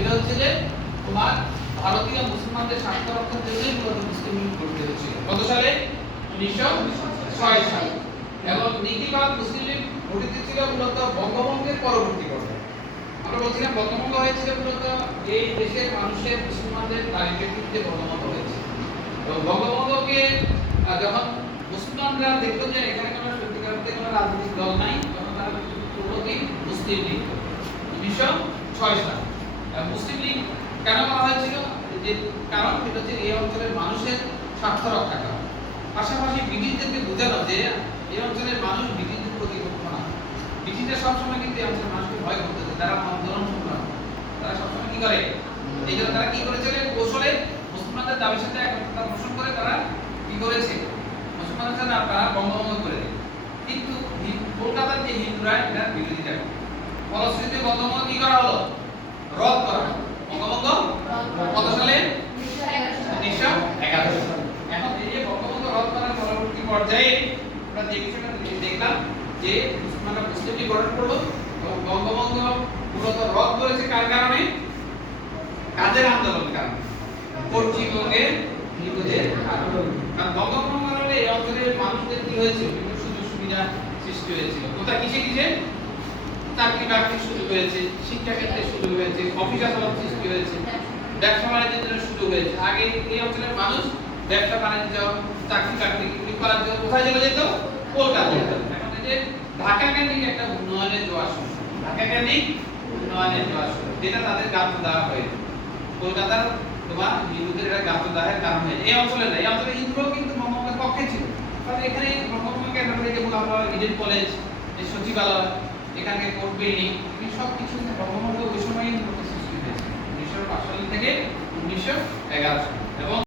সেটা হচ্ছে যে তোমার ভারতীয় মুসলমানদের স্বার্থ রক্ষার জন্যই মূলত মুসলিম লীগ গঠিত হয়েছিল। কত সালে? 1906 সালে। এবং নীতিবাদ মুসলিম লীগ গঠিত ছিল মূলত বঙ্গভঙ্গের পরবর্তী পর্যায়ে। আমরা বলছিলাম বঙ্গভঙ্গ হয়েছিল মূলত এই দেশের মানুষের মুসলমানদের পরিপ্রেক্ষিতে বঙ্গভঙ্গ হয়েছে। তো বঙ্গভঙ্গকে যখন মুসলমানরা দেখলো যে এখানে কোনো সত্যিকার অর্থে কোনো রাজনৈতিক দল নাই, তখন তারা পূর্ববর্তী মুসলিম লীগ 1906 সালে। মুসলিম লীগ কেন করা হয়েছিল? যে কারণ এটা হচ্ছে এই অঞ্চলের মানুষের স্বার্থ রক্ষা করা, পাশাপাশি ব্রিটিশদেরকে বোঝানো যে এই অঞ্চলের মানুষ ব্রিটিশদের প্রতিপক্ষ না। ব্রিটিশরা সবসময় কিন্তু এই অঞ্চলের মানুষকে ভয় করতেছে, তারা আন্দোলন সংগ্রাম, তারা সবসময় কি করে, এই জন্য তারা কি করেছিল, কৌশলে মুসলমানদের দাবির সাথে একতা পোষণ করে তারা কি করেছে, মুসলমানদের সাথে তারা বঙ্গভঙ্গ করে দেয়। কিন্তু কলকাতার যে হিন্দুরা এটা বিরোধিতা করে, ফলশ্রুতিতে বঙ্গভঙ্গ কি করা হলো, রদ করা হলো। বঙ্গভঙ্গ কত সালে? 1911 সালে। এখন এই যে বঙ্গভঙ্গ রদ করার পরবর্তী পর্যায়ে আমরা যে বিষয়টা দেখলাম যে মুসলমানরা মুসলিম লীগ গঠন করলো এবং বঙ্গভঙ্গ মূলত রদ করেছে কার কারণে? কাদের আন্দোলনের কারণে, পশ্চিমবঙ্গের হিন্দুদের আন্দোলন। কারণ বঙ্গভঙ্গ হলে এই অঞ্চলের মানুষদের কি হয়েছিল, বিভিন্ন সুযোগ সুবিধা সৃষ্টি হয়েছিল। কোথায় কিসে কিসে? চাকরি বাকরির সুযোগ হয়েছে, শিক্ষা ক্ষেত্রে সুযোগ হয়েছে, অফিস আদালত সৃষ্টি হয়েছে, ব্যবসা বাণিজ্যের জন্য সুযোগ হয়েছে। আগে এই অঞ্চলের মানুষ ব্যবসা বাণিজ্য, চাকরি বাকরি করার জন্য কোথায় চলে যেত? কলকাতা। এখন এই যে ঢাকা কেন্দ্রিক একটা উন্নয়নের জোয়ার শুরু, ঢাকা কেন্দ্রিক উন্নয়নের জোয়ার শুরু, যেটা তাদের গাত্র দেওয়া হয়েছে। কলকাতার তোমার হিন্দুদের এটা গাত্র দেওয়ার কারণ হয়েছে। এই অঞ্চলে না, এই অঞ্চলে হিন্দুরাও কিন্তু বঙ্গভঙ্গের পক্ষে ছিল, কারণ এখানে বঙ্গভঙ্গকে কেন্দ্র করে যেমন আমরা ইডেন কলেজ, এই সচিবালয়, এখানে কোর্ট বিল্ডিং, এই সব কিছু বঙ্গভঙ্গ ওই সময়ই সৃষ্টি হয়েছে 1905 সাল থেকে 1911 সাল। এবং